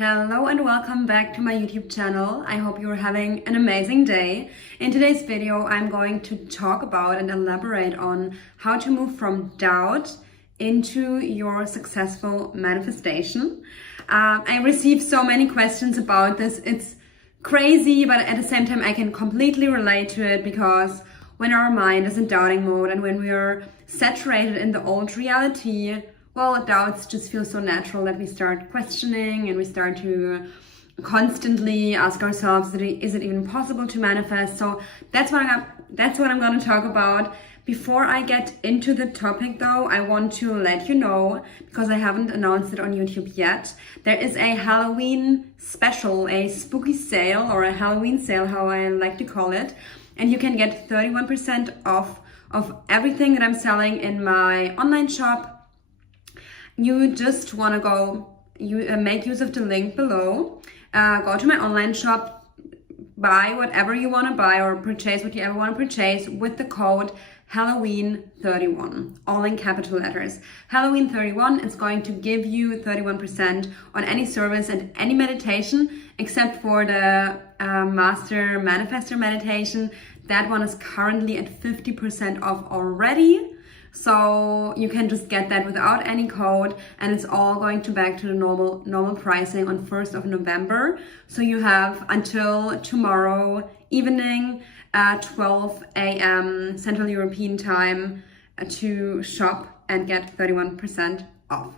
Hello and welcome back to my YouTube channel. I hope you're having an amazing day. In today's video, I'm going to talk about and elaborate on how to move from doubt into your successful manifestation. I received so many questions about this. It's crazy, but at the same time, I can completely relate to it because when our mind is in doubting mode and when we're saturated in the old reality, well, doubts just feel so natural that we start questioning and we start to constantly ask ourselves, is it even possible to manifest? So that's what I'm going to talk about. Before I get into the topic though, I want to let you know, because I haven't announced it on YouTube yet, there is a Halloween special, a spooky sale or a Halloween sale, how I like to call it. And you can get 31% off of everything that I'm selling in my online shop. You just want to go, make use of the link below, go to my online shop, buy whatever you want to buy or purchase what you ever want to purchase with the code Halloween31, all in capital letters. Halloween31 is going to give you 31% on any service and any meditation except for the Master Manifestor meditation. That one is currently at 50% off already. So you can just get that without any code, and it's all going to back to the normal pricing on 1st of November. So you have until tomorrow evening at 12 a.m. Central European time to shop and get 31% off.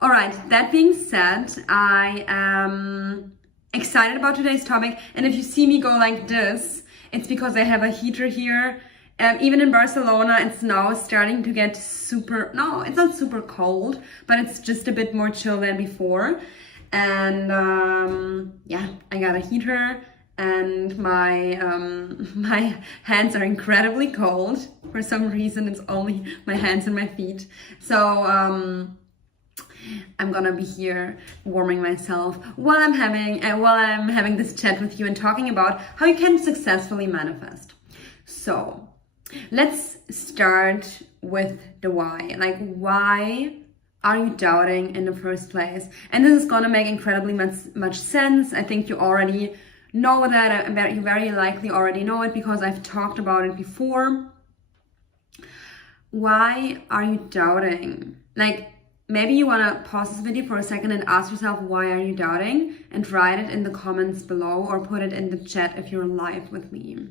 All right, that being said, I am excited about today's topic. And if you see me go like this, it's because I have a heater here. Even in Barcelona, it's now starting to get no, it's not super cold, but it's just a bit more chill than before. And yeah, I got a heater and my my hands are incredibly cold. For some reason, it's only my hands and my feet. So I'm gonna be here warming myself while I'm having this chat with you and talking about how you can successfully manifest. So let's start with the why. Like, why are you doubting in the first place? And this is gonna make incredibly much sense. I think you already know that. You very likely already know it because I've talked about it before. Why are you doubting? Like, maybe you wanna pause this video for a second and ask yourself, why are you doubting? And write it in the comments below or put it in the chat if you're live with me.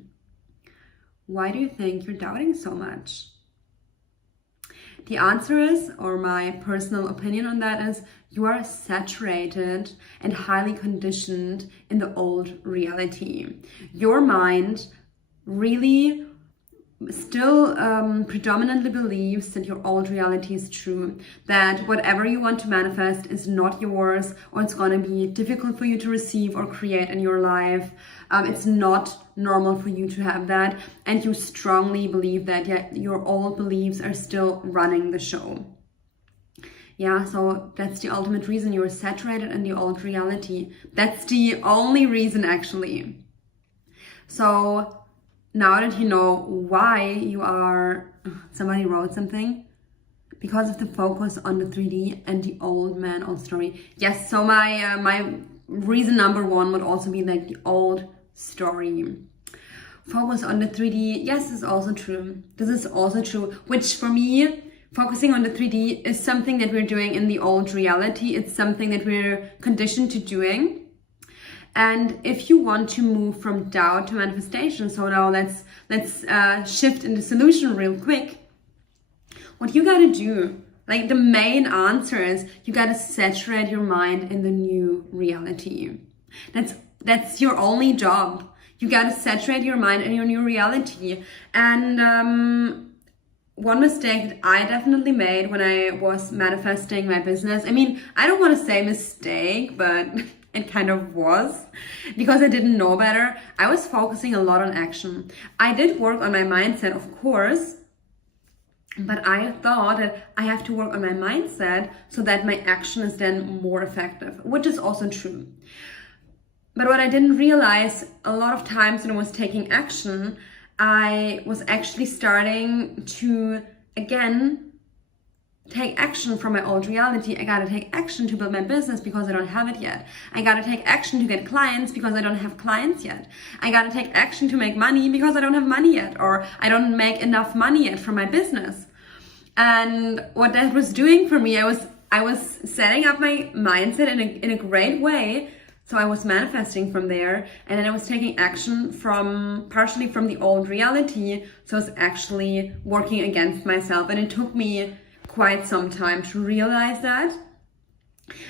Why do you think you're doubting so much? The answer is, or my personal opinion on that is, you are saturated and highly conditioned in the old reality. Your mind really still predominantly believes that your old reality is true, that whatever you want to manifest is not yours, or it's going to be difficult for you to receive or create in your life. It's not normal for you to have that, and you strongly believe that your old beliefs are still running the show. Yeah, so that's the ultimate reason you're saturated in the old reality. That's the only reason, actually. So now that you know why you are, somebody wrote something, because of the focus on the 3D and the old man, old story. Yes, so my reason number one would also be like the old story. Focus on the 3D, yes, is also true. This is also true, which for me, focusing on the 3D is something that we're doing in the old reality. It's something that we're conditioned to doing. And if you want to move from doubt to manifestation, so now let's shift in the solution real quick. What you gotta do, like the main answer is, you gotta saturate your mind in the new reality. That's your only job. You gotta saturate your mind in your new reality. And one mistake that I definitely made when I was manifesting my business, I mean, I don't want to say mistake, but it kind of was, because I didn't know better. I was focusing a lot on action. I did work on my mindset, of course, but I thought that I have to work on my mindset so that my action is then more effective, which is also true. But what I didn't realize, a lot of times when I was taking action, I was actually starting to, again, take action from my old reality. I gotta take action to build my business because I don't have it yet. I gotta take action to get clients because I don't have clients yet. I gotta take action to make money because I don't have money yet, or I don't make enough money yet from my business. And what that was doing for me, I was setting up my mindset in a great way. So I was manifesting from there, and then I was taking action partially from the old reality. So I was actually working against myself, and it took me quite some time to realize that.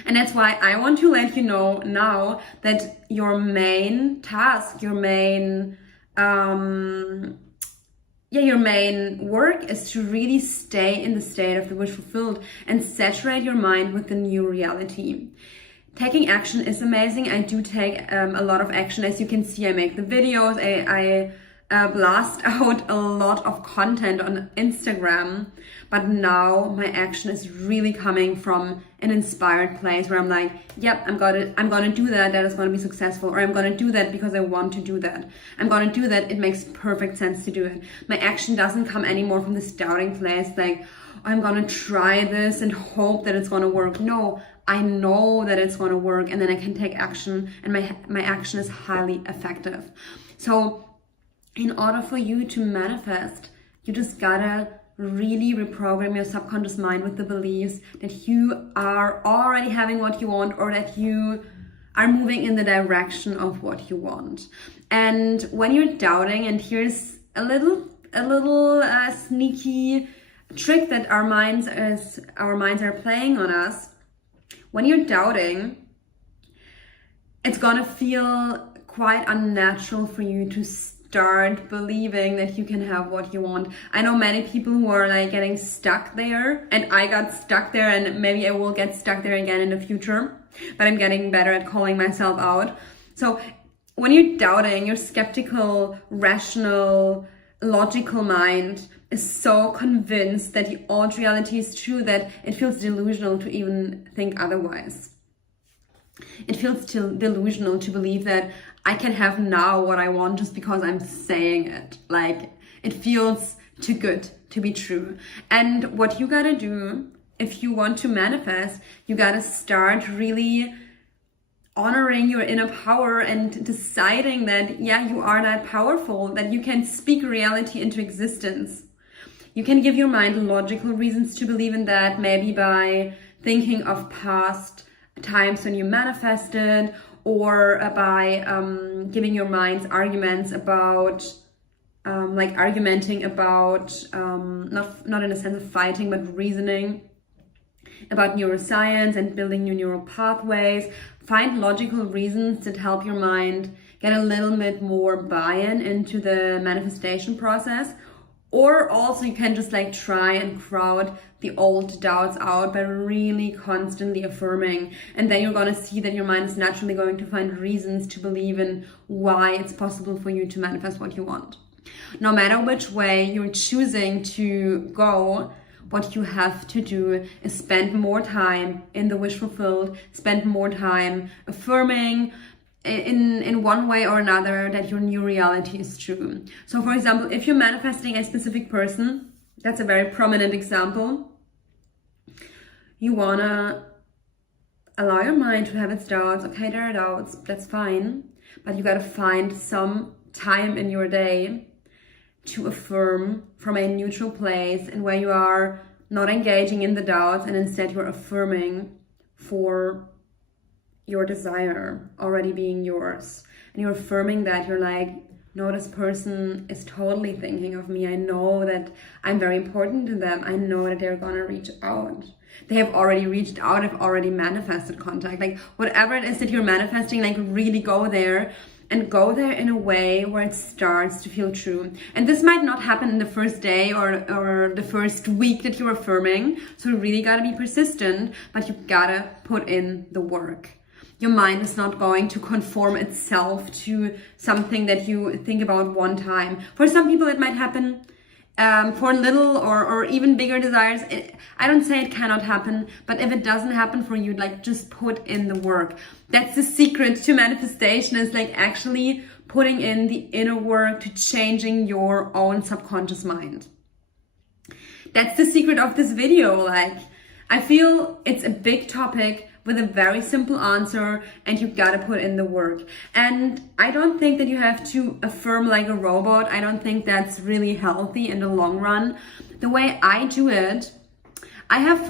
And that's why I want to let you know now that your main task, your main work is to really stay in the state of the wish fulfilled and saturate your mind with the new reality. Taking action is amazing. I do take a lot of action. As you can see, I make the videos, I blast out a lot of content on Instagram, but now my action is really coming from an inspired place where I'm like, yep, I'm gonna do that. That is gonna be successful, or I'm gonna do that because I want to do that. I'm gonna do that. It makes perfect sense to do it. My action doesn't come anymore from this doubting place, like I'm gonna try this and hope that it's gonna work. No, I know that it's gonna work, and then I can take action, and my action is highly effective. So in order for you to manifest, you just gotta really reprogram your subconscious mind with the beliefs that you are already having what you want, or that you are moving in the direction of what you want. And when you're doubting, and here's a little sneaky trick that our minds are playing on us. When you're doubting, it's gonna feel quite unnatural for you to start believing that you can have what you want. I know many people who are like getting stuck there, and I got stuck there, and maybe I will get stuck there again in the future, but I'm getting better at calling myself out. So when you're doubting, your skeptical, rational, logical mind is so convinced that the old reality is true that it feels delusional to even think otherwise. It feels delusional to believe that I can have now what I want just because I'm saying it. Like, it feels too good to be true. And what you gotta do if you want to manifest, you gotta start really honoring your inner power and deciding that, yeah, you are that powerful, that you can speak reality into existence. You can give your mind logical reasons to believe in that, maybe by thinking of past times when you manifested, or by giving your mind arguments about, argumenting about, not in a sense of fighting, but reasoning about neuroscience and building new neural pathways. Find logical reasons that help your mind get a little bit more buy-in into the manifestation process. Or also you can just like try and crowd the old doubts out by really constantly affirming. And then you're going to see that your mind is naturally going to find reasons to believe in why it's possible for you to manifest what you want. No matter which way you're choosing to go, what you have to do is spend more time in the wish fulfilled, spend more time affirming in one way or another that your new reality is true. So for example, if you're manifesting a specific person, that's a very prominent example, you wanna allow your mind to have its doubts. Okay, there are doubts, that's fine, but you gotta find some time in your day to affirm from a neutral place, and where you are not engaging in the doubts, and instead you're affirming for your desire already being yours. And you're affirming that, you're like, no, this person is totally thinking of me. I know that I'm very important to them. I know that they're gonna reach out. They have already reached out, have already manifested contact. Like, whatever it is that you're manifesting, like, really go there, and go there in a way where it starts to feel true. And this might not happen in the first day or the first week that you're affirming. So you really gotta be persistent, but you gotta put in the work. Your mind is not going to conform itself to something that you think about one time. For some people it might happen. For little or even bigger desires, I don't say it cannot happen, but if it doesn't happen for you, like, just put in the work. That's the secret to manifestation, is like actually putting in the inner work to changing your own subconscious mind. That's the secret of this video. Like, I feel it's a big topic with a very simple answer, and you gotta put in the work. And I don't think that you have to affirm like a robot. I don't think that's really healthy in the long run. The way I do it,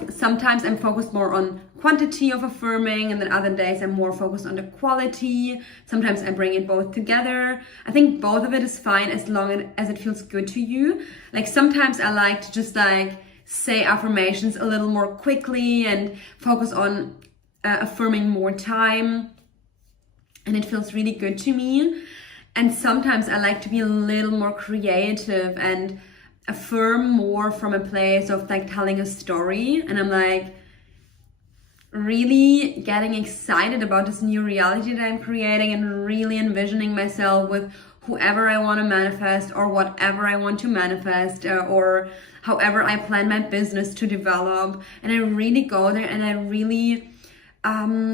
sometimes I'm focused more on quantity of affirming, and then other days I'm more focused on the quality. Sometimes I bring it both together. I think both of it is fine as long as it feels good to you. Like sometimes I like to just like say affirmations a little more quickly and focus on affirming more time, and it feels really good to me. And sometimes I like to be a little more creative and affirm more from a place of like telling a story, and I'm like really getting excited about this new reality that I'm creating and really envisioning myself with whoever I want to manifest or whatever I want to manifest, or however I plan my business to develop. And I really go there and I really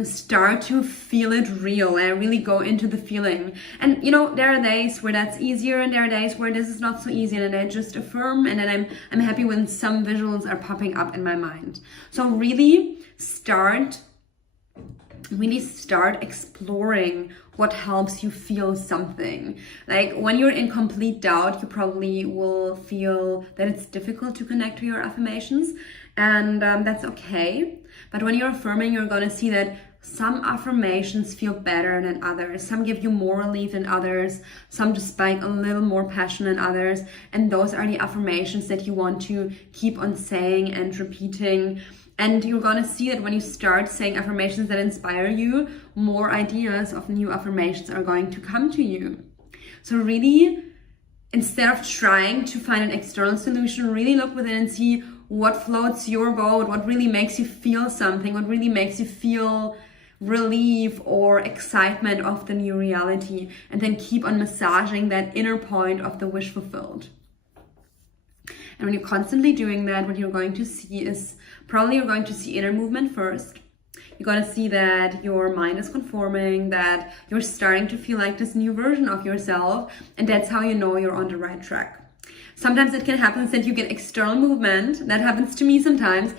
start to feel it real, and I really go into the feeling. And you know, there are days where that's easier, and there are days where this is not so easy, and then I just affirm, and then I'm happy when some visuals are popping up in my mind. So really start exploring what helps you feel something. Like when you're in complete doubt, you probably will feel that it's difficult to connect to your affirmations, and that's okay. But when you're affirming, you're going to see that some affirmations feel better than others. Some give you more relief than others. Some just spike a little more passion than others. And those are the affirmations that you want to keep on saying and repeating. And you're going to see that when you start saying affirmations that inspire you, more ideas of new affirmations are going to come to you. So really, instead of trying to find an external solution, really look within and see what floats your boat, what really makes you feel something, what really makes you feel relief or excitement of the new reality, and then keep on massaging that inner point of the wish fulfilled. And when you're constantly doing that, what you're going to see is probably you're going to see inner movement first. You're going to see that your mind is conforming, that you're starting to feel like this new version of yourself, and that's how you know you're on the right track. Sometimes it can happen that you get external movement. That happens to me sometimes.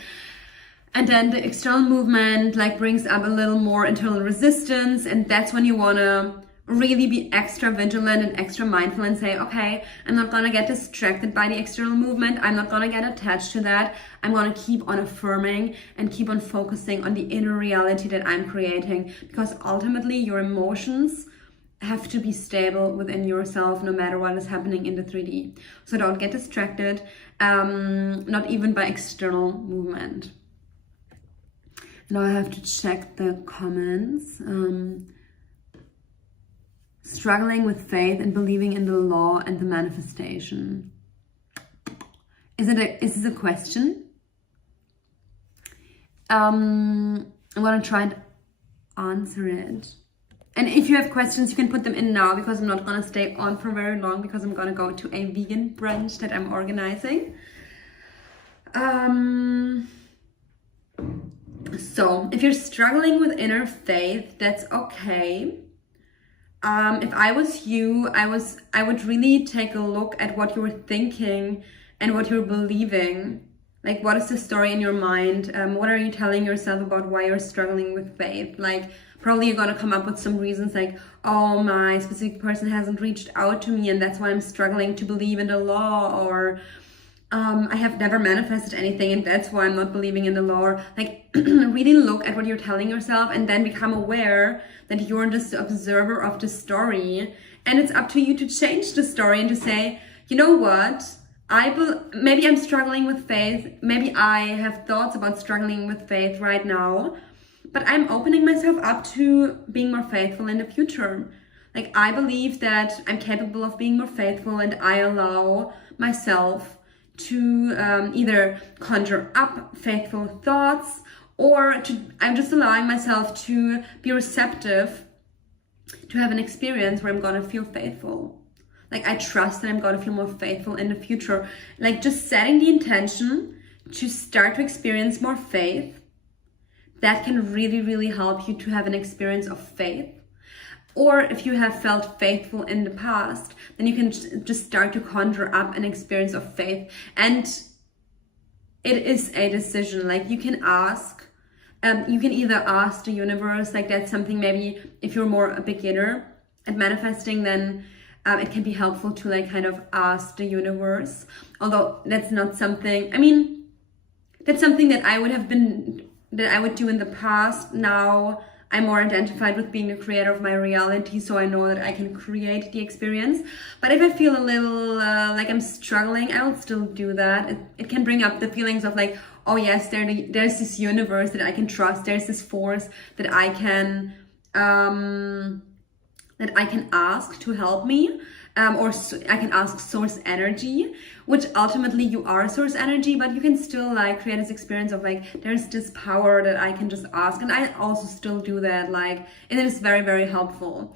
And then the external movement like brings up a little more internal resistance. And that's when you want to really be extra vigilant and extra mindful and say, okay, I'm not going to get distracted by the external movement. I'm not going to get attached to that. I'm going to keep on affirming and keep on focusing on the inner reality that I'm creating, because ultimately your emotions have to be stable within yourself no matter what is happening in the 3D. So don't get distracted, not even by external movement. Now I have to check the comments. Struggling with faith and believing in the law and the manifestation. Is this a question? I'm gonna try and answer it. And if you have questions, you can put them in now, because I'm not going to stay on for very long, because I'm going to go to a vegan brunch that I'm organizing. So if you're struggling with inner faith, that's okay. If I was you, I would really take a look at what you're thinking and what you're believing. Like, what is the story in your mind? What are you telling yourself about why you're struggling with faith? Like, probably you're going to come up with some reasons like, oh, my specific person hasn't reached out to me and that's why I'm struggling to believe in the law, or I have never manifested anything and that's why I'm not believing in the law. Or, like, really look at what you're telling yourself and then become aware that you're just the observer of the story, and it's up to you to change the story and to say, you know what? Maybe I'm struggling with faith. Maybe I have thoughts about struggling with faith right now, but I'm opening myself up to being more faithful in the future. Like, I believe that I'm capable of being more faithful, and I allow myself to either conjure up faithful thoughts, or I'm just allowing myself to be receptive to have an experience where I'm gonna feel faithful. Like, I trust that I'm going to feel more faithful in the future. Like, just setting the intention to start to experience more faith, that can really, really help you to have an experience of faith. Or if you have felt faithful in the past, then you can just start to conjure up an experience of faith. And it is a decision. Like you can ask, you can either ask the universe, like that's something maybe if you're more a beginner at manifesting, then it can be helpful to like kind of ask the universe. Although that's not something, I mean, that's something that I would do in the past. Now I'm more identified with being the creator of my reality, so I know that I can create the experience. But if I feel a little like I'm struggling, I will still do that. It can bring up the feelings of like, oh yes, there's this universe that I can trust. There's this force that I can ask to help me. I can ask source energy, which ultimately you are source energy, but you can still like create this experience of like, there's this power that I can just ask. And I also still do that, like, and it is very, very helpful.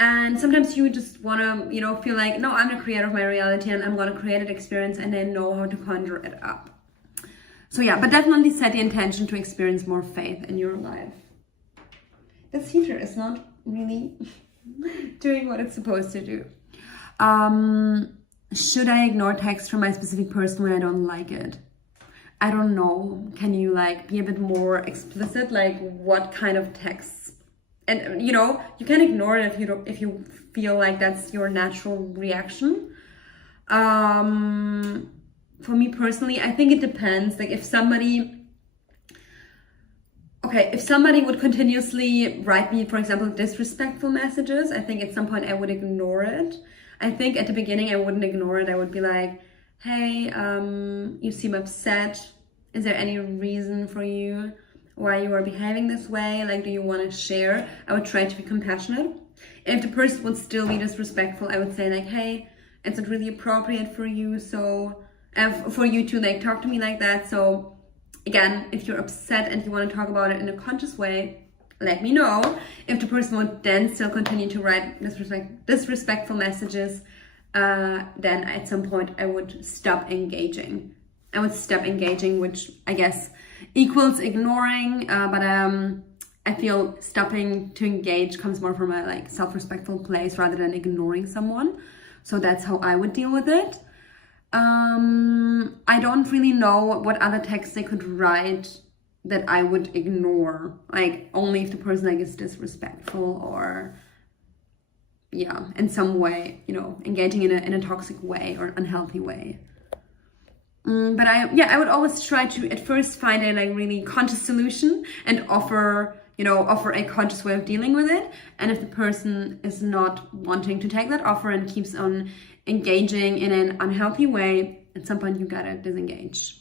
And sometimes you just want to, you know, feel like, no, I'm the creator of my reality and I'm going to create an experience and then know how to conjure it up. So yeah, but definitely set the intention to experience more faith in your life. This heater is not really doing what it's supposed to do. Should I ignore text from my specific person when I don't like it? I don't know. Can you like be a bit more explicit? Like what kind of texts? And you know, you can ignore it if you feel like that's your natural reaction. For me personally, I think it depends. Like if somebody would continuously write me, for example, disrespectful messages, I think at some point I would ignore it. I think at the beginning I wouldn't ignore it. I would be like, hey, you seem upset. Is there any reason for you why you are behaving this way? Like, do you want to share? I would try to be compassionate. If the person would still be disrespectful, I would say like, hey, it's not really appropriate for you. So for you to like talk to me like that. So again, if you're upset and you want to talk about it in a conscious way, let me know. If the person would then still continue to write disrespectful messages, then at some point I would stop engaging. Which I guess equals ignoring, but I feel stopping to engage comes more from a like self-respectful place rather than ignoring someone. So that's how I would deal with it. I don't really know what other texts they could write that I would ignore, like only if the person like is disrespectful or yeah, in some way, you know, engaging in a toxic way or unhealthy way. But I would always try to at first find a like really conscious solution and offer a conscious way of dealing with it. And if the person is not wanting to take that offer and keeps on engaging in an unhealthy way, at some point you gotta disengage.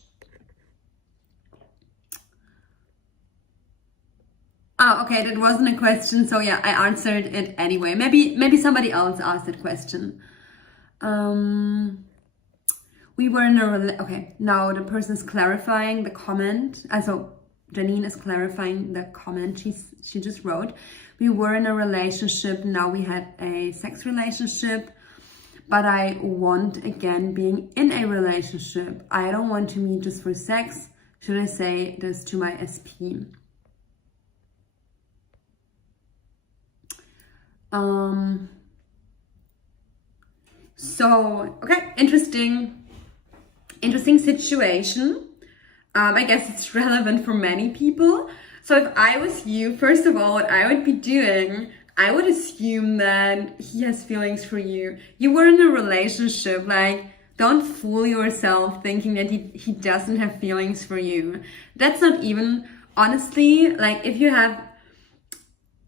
Oh, okay, that wasn't a question, so yeah, I answered it anyway. Maybe somebody else asked that question. We were in a okay, now the person is clarifying the comment. Also, Janine is clarifying the comment she just wrote. We were in a relationship, now we had a sex relationship, but I want again being in a relationship. I don't want to meet just for sex. Should I say this to my SP? So, okay, interesting situation. I guess it's relevant for many people. So if I was you, first of all, what I would be doing, I would assume that he has feelings for you. You were in a relationship, like, don't fool yourself thinking that he doesn't have feelings for you. That's not even, honestly, like, if you have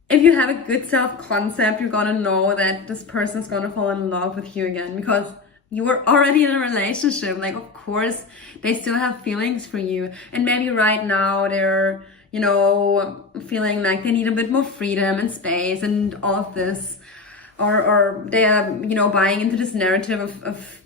a good self-concept, you're gonna know that this person's gonna fall in love with you again because you were already in a relationship. Like, of course, they still have feelings for you. And maybe right now they're, you know, feeling like they need a bit more freedom and space and all of this. Or they are, you know, buying into this narrative of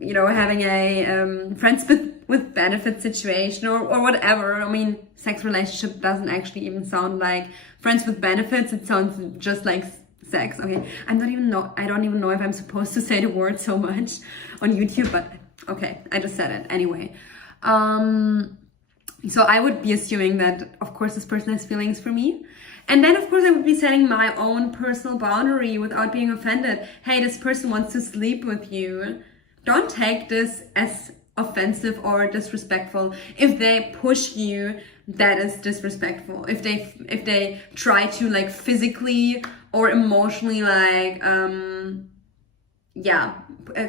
you know, having a friends with benefit situation or whatever. I mean, sex relationship doesn't actually even sound like friends with benefits. It sounds just like sex. Okay, I don't even know if I'm supposed to say the word so much on YouTube, but okay, I just said it anyway. So I would be assuming that, of course, this person has feelings for me. And then, of course, I would be setting my own personal boundary without being offended. Hey, this person wants to sleep with you. Don't take this as offensive or disrespectful. If they push you, that is disrespectful. If they try to like physically or emotionally like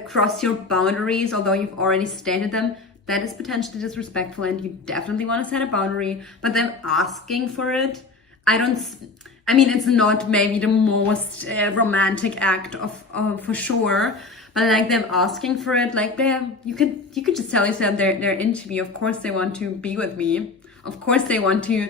cross your boundaries, although you've already stated them, that is potentially disrespectful, and you definitely want to set a boundary. But them asking for it, I mean, it's not maybe the most romantic act of for sure, but like them asking for it, like you could just tell yourself they're into me. Of course they want to be with me. Of course they want to,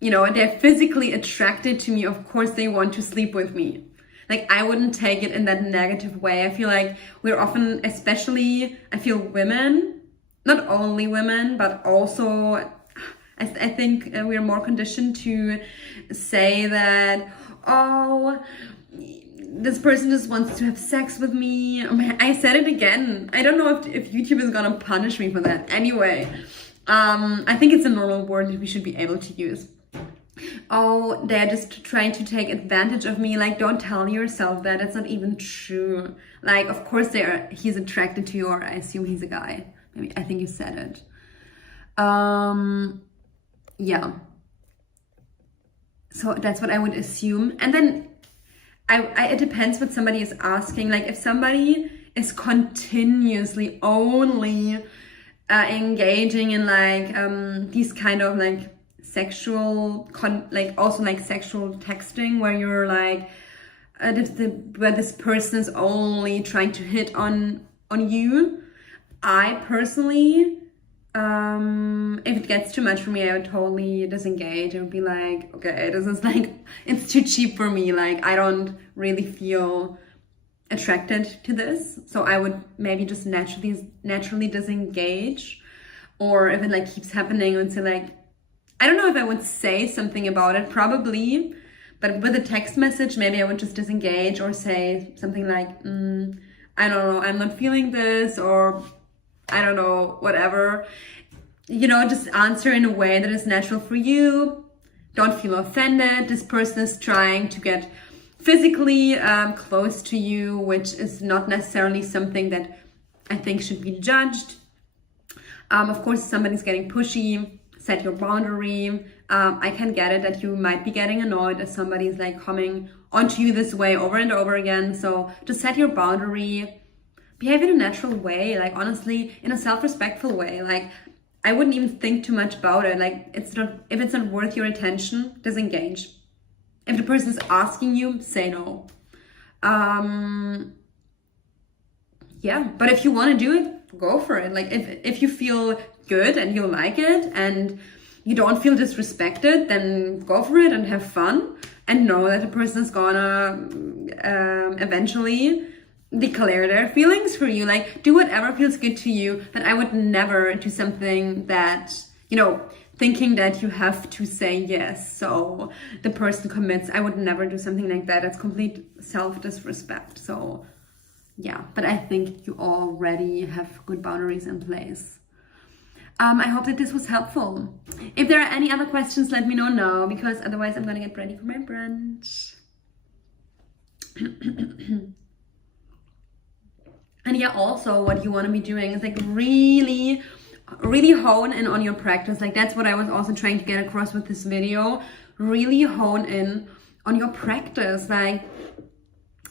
they're physically attracted to me. Of course they want to sleep with me. Like, I wouldn't take it in that negative way. I feel like we're often, especially, I feel women, not only women, but also I think we're more conditioned to say that, oh, this person just wants to have sex with me. I said it again. I don't know if YouTube is gonna punish me for that. Anyway, I think it's a normal word that we should be able to use. Oh, they're just trying to take advantage of me. Like, don't tell yourself that. It's not even true. Like, of course he's attracted to you, or I assume he's a guy. Maybe, I think you said it. Yeah. So that's what I would assume. And then it depends what somebody is asking. Like, if somebody is continuously only engaging in like these kind of like sexual sexual texting, where you're like where this person is only trying to hit on you, I personally, if it gets too much for me, I would totally disengage. I would be like, okay, this is like, it's too cheap for me. Like, I don't really feel attracted to this. So I would maybe just naturally disengage. Or if it like keeps happening until like, I don't know if I would say something about it, probably. But with a text message, maybe I would just disengage or say something like, I don't know, I'm not feeling this, or I don't know, whatever. Just answer in a way that is natural for you. Don't feel offended. This person is trying to get physically close to you, which is not necessarily something that I think should be judged. Of course, if somebody's getting pushy, set your boundary. I can get it that you might be getting annoyed if somebody's like coming onto you this way over and over again. So just set your boundary. Behave in a natural way, like honestly, in a self-respectful way. Like, I wouldn't even think too much about it. Like, if it's not worth your attention, disengage. If the person is asking you, say no. But if you want to do it, go for it. Like, if you feel good and you like it and you don't feel disrespected, then go for it and have fun, and know that the person is gonna eventually declare their feelings for you. Like, do whatever feels good to you. But I would never do something that, thinking that you have to say yes so the person commits. I would never do something like that. It's complete self-disrespect. So yeah, but I think you already have good boundaries in place. I hope that this was helpful. If there are any other questions, let me know now, because otherwise I'm gonna get ready for my brunch. And yeah, also what you want to be doing is like really hone in on your practice. Like, that's what I was also trying to get across with this video. Really hone in on your practice. Like,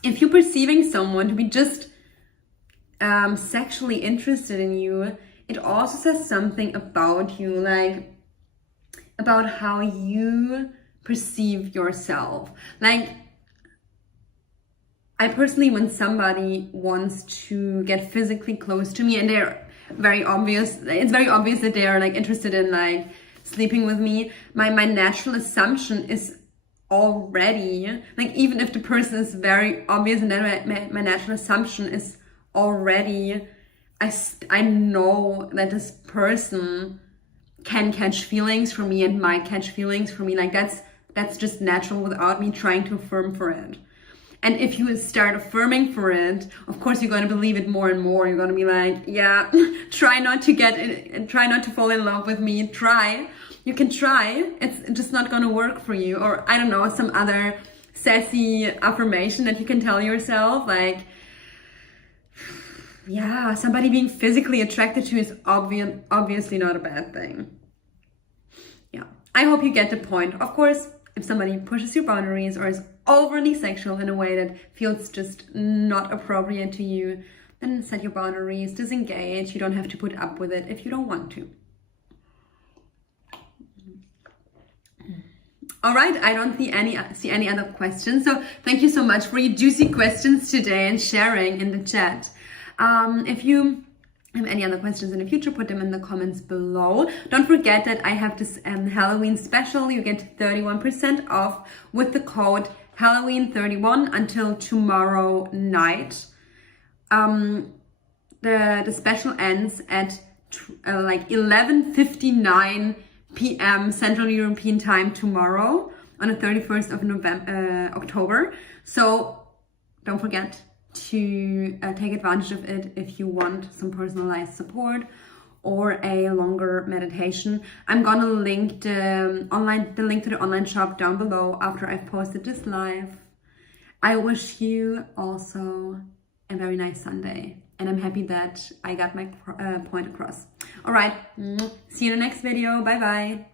if you're perceiving someone to be just sexually interested in you, it also says something about you, like about how you perceive yourself. Like, I personally, when somebody wants to get physically close to me and it's very obvious that they are like interested in like sleeping with me, my natural assumption is already, like, even if the person is very obvious, and then my natural assumption is already, I know that this person can catch feelings for me and might catch feelings for me. Like, that's just natural without me trying to affirm for it. And if you start affirming for it, of course, you're going to believe it more and more. You're going to be like, yeah, try not to fall in love with me. You can try. It's just not going to work for you. Or I don't know, some other sassy affirmation that you can tell yourself. Like, yeah, somebody being physically attracted to is obviously not a bad thing. Yeah, I hope you get the point. Of course, if somebody pushes your boundaries or is overly sexual in a way that feels just not appropriate to you, then set your boundaries, disengage. You don't have to put up with it if you don't want to. All right, I don't see any other questions. So thank you so much for your juicy questions today and sharing in the chat. If you have any other questions in the future, put them in the comments below. Don't forget that I have this Halloween special. You get 31% off with the code Halloween31 until tomorrow night. The special ends at like 11:59 p.m. Central European Time tomorrow on the 31st of October. So don't forget to take advantage of it if you want some personalized support or a longer meditation. I'm gonna link the link to the online shop down below after I've posted this live. I wish you also a very nice Sunday, and I'm happy that I got my point across. All right, see you in the next video. Bye bye.